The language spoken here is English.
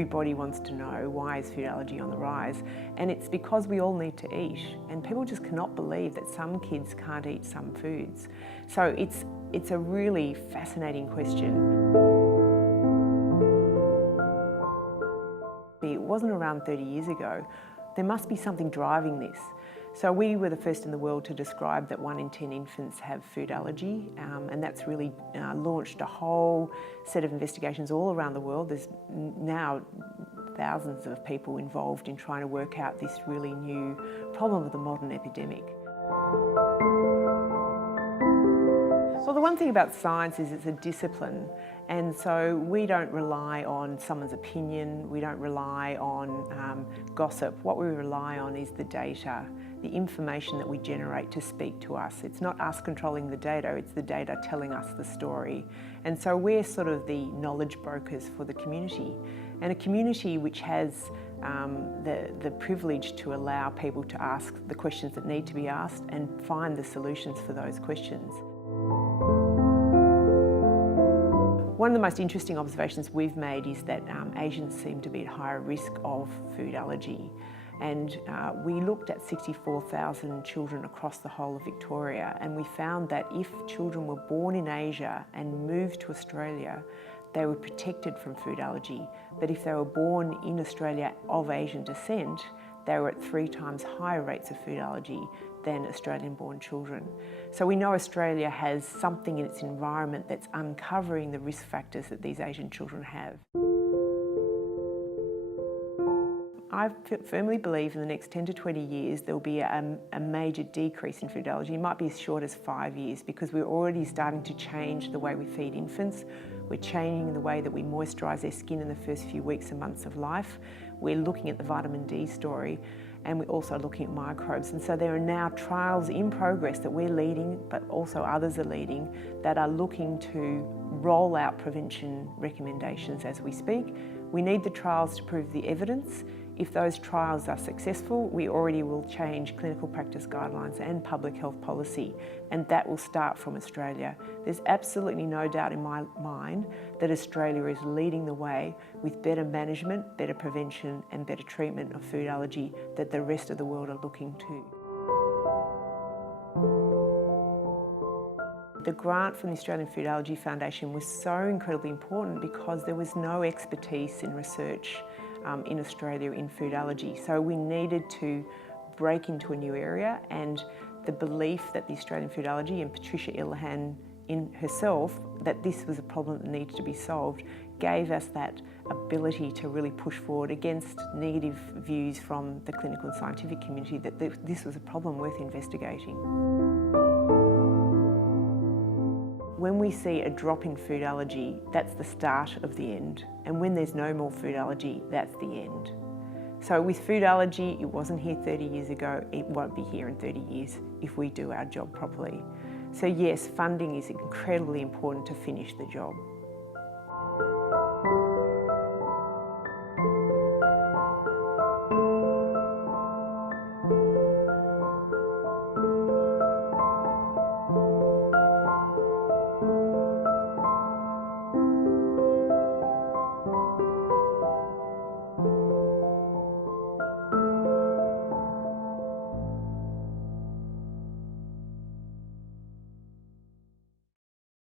everybody wants to know, why is food allergy on the rise? And it's because we all need to eat, and people just cannot believe that some kids can't eat some foods. So it's a really fascinating question. It wasn't around 30 years ago. There must be something driving this. So we were the first in the world to describe that 1 in 10 infants have food allergy, and that's really launched a whole set of investigations all around the world. There's now thousands of people involved in trying to work out this really new problem of the modern epidemic. Well, the one thing about science is it's a discipline, and so we don't rely on someone's opinion, we don't rely on gossip. What we rely on is the data, the information that we generate to speak to us. It's not us controlling the data, it's the data telling us the story. And so we're sort of the knowledge brokers for the community, and a community which has the privilege to allow people to ask the questions that need to be asked and find the solutions for those questions. One of the most interesting observations we've made is that Asians seem to be at higher risk of food allergy. And we looked at 64,000 children across the whole of Victoria, and we found that if children were born in Asia and moved to Australia, they were protected from food allergy. But if they were born in Australia of Asian descent, they were at 3 times higher rates of food allergy than Australian-born children. So we know Australia has something in its environment that's uncovering the risk factors that these Asian children have. I firmly believe in the next 10 to 20 years there will be a major decrease in food allergy. It might be as short as 5 years, because we're already starting to change the way we feed infants. We're changing the way that we moisturise their skin in the first few weeks and months of life. We're looking at the vitamin D story, and we're also looking at microbes. And so there are now trials in progress that we're leading, but also others are leading, that are looking to roll out prevention recommendations as we speak. We need the trials to prove the evidence. If those trials are successful, we already will change clinical practice guidelines and public health policy, and that will start from Australia. There's absolutely no doubt in my mind that Australia is leading the way with better management, better prevention and better treatment of food allergy that the rest of the world are looking to. The grant from the Australian Food Allergy Foundation was so incredibly important because there was no expertise in research in Australia in food allergy. So we needed to break into a new area, and the belief that the Australian Food Allergy and Patricia Illahan in herself, that this was a problem that needed to be solved, gave us that ability to really push forward against negative views from the clinical and scientific community that this was a problem worth investigating. When we see a drop in food allergy, that's the start of the end. And when there's no more food allergy, that's the end. So with food allergy, it wasn't here 30 years ago, it won't be here in 30 years if we do our job properly. So yes, funding is incredibly important to finish the job.